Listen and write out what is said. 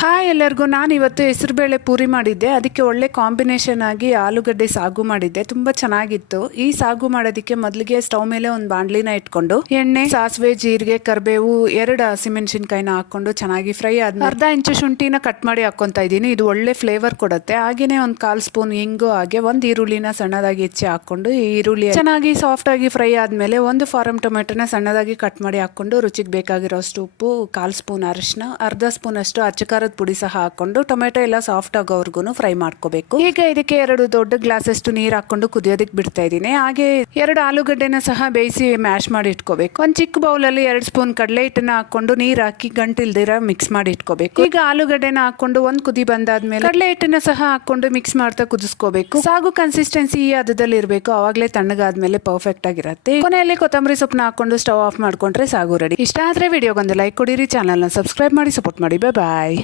Hi ಎಲ್ಲರಿಗೂ, ನಾನು ಇವತ್ತು ಹೆಸರುಬೇಳೆ ಪೂರಿ ಮಾಡಿದ್ದೆ. ಅದಕ್ಕೆ ಒಳ್ಳೆ ಕಾಂಬಿನೇಷನ್ ಆಗಿ ಆಲೂಗಡ್ಡೆ ಸಾಗು ಮಾಡಿದ್ದೆ. ತುಂಬ ಚೆನ್ನಾಗಿತ್ತು. ಈ ಸಾಗು ಮಾಡೋದಕ್ಕೆ ಮೊದಲಿಗೆ ಸ್ಟವ್ ಮೇಲೆ ಒಂದು ಬಾಣಲಿನ ಇಟ್ಕೊಂಡು ಎಣ್ಣೆ, ಸಾಸಿವೆ, ಜೀರಿಗೆ, ಕರಿಬೇವು, 2 ಹಸಿಮೆಣಸಿನ್ಕಾಯಿನ ಹಾಕೊಂಡು ಚೆನ್ನಾಗಿ ಫ್ರೈ ಆದ್ಮೇಲೆ ಅರ್ಧ ಇಂಚು ಶುಂಠಿನ ಕಟ್ ಮಾಡಿ ಹಾಕ್ಕೊಂತ ಇದ್ದೀನಿ. ಇದು ಒಳ್ಳೆ ಫ್ಲೇವರ್ ಕೊಡುತ್ತೆ. ಹಾಗೇನೆ ಒಂದು 1/4 ಸ್ಪೂನ್ ಹಿಂಗು, ಹಾಗೆ ಒಂದು ಈರುಳ್ಳಿನ ಸಣ್ಣದಾಗಿ ಹೆಚ್ಚಿ ಹಾಕೊಂಡು ಈ ಈರುಳ್ಳಿ ಚೆನ್ನಾಗಿ ಸಾಫ್ಟ್ ಆಗಿ ಫ್ರೈ ಆದ್ಮೇಲೆ ಒಂದು ಫಾರಂ ಟೊಮೆಟೊನ ಸಣ್ಣದಾಗಿ ಕಟ್ ಮಾಡಿ ಹಾಕೊಂಡು ರುಚಿಗೆ ಬೇಕಾಗಿರೋಷ್ಟು ಉಪ್ಪು, 1/4 ಸ್ಪೂನ್ ಅರಿಶಿನ, ಅರ್ಧ ಸ್ಪೂನ್ ಅಷ್ಟು ಅಚ್ಚಕಾರ ಪುಡಿ ಸಹ ಹಾಕೊಂಡು ಟೊಮೆಟೊ ಎಲ್ಲ ಸಾಫ್ಟ್ ಆಗೋವರೆಗೂ ಫ್ರೈ ಮಾಡ್ಕೋಬೇಕು. ಈಗ ಇದಕ್ಕೆ 2 ದೊಡ್ಡ ಗ್ಲಾಸ್ ಅಷ್ಟು ನೀರು ಹಾಕೊಂಡು ಕುದಿಯೋದಕ್ಕೆ ಬಿಡ್ತಾ ಇದ್ದೀನಿ. ಹಾಗೆ 2 ಆಲೂಗಡ್ಡೆನ ಸಹ ಬೇಯಿಸಿ ಮ್ಯಾಶ್ ಮಾಡಿ ಇಟ್ಕೋಬೇಕು. ಒಂದು ಚಿಕ್ಕ ಬೌಲಲ್ಲಿ 2 ಸ್ಪೂನ್ ಕಡಲೆ ಹಿಟ್ಟನ್ನ ಹಾಕೊಂಡು ನೀರು ಹಾಕಿ ಗಂಟಿಲ್ದಿರ ಮಿಕ್ಸ್ ಮಾಡಿ ಇಟ್ಕೋಬೇಕು. ಈಗ ಆಲೂಗಡ್ಡೆನ ಹಾಕೊಂಡು ಒಂದು ಕುದಿ ಬಂದಾದ್ಮೇಲೆ ಕಡಲೆ ಹಿಟ್ಟನ್ನ ಸಹ ಹಾಕೊಂಡು ಮಿಕ್ಸ್ ಮಾಡ್ತಾ ಕುದಿಸ್ಕೋಬೇಕು. ಸಾಗು ಕನ್ಸಿಸ್ಟೆನ್ಸಿ ಈ ಹದದಲ್ಲಿ ಇರಬೇಕು. ಅವಾಗಲೇ ತಣ್ಣಗಾದ್ಮೇಲೆ ಪರ್ಫೆಕ್ಟ್ ಆಗಿರುತ್ತೆ. ಕೊನೆಯಲ್ಲಿ ಕೊತ್ತಂಬರಿ ಸೊಪ್ಪನ್ನ ಹಾಕೊಂಡು ಸ್ಟವ್ ಆಫ್ ಮಾಡ್ಕೊಂಡ್ರೆ ಸಾಗು ರೆಡಿ. ಇಷ್ಟ ಆದ್ರೆ ವಿಡಿಯೋಗೊಂದು ಲೈಕ್ ಕೊಡಿರಿ, ಚಾನಲ್ನ ಸಬ್ಸ್ಕ್ರೈಬ್ ಮಾಡಿ ಸಪೋರ್ಟ್ ಮಾಡಿ. ಬಾಯ್.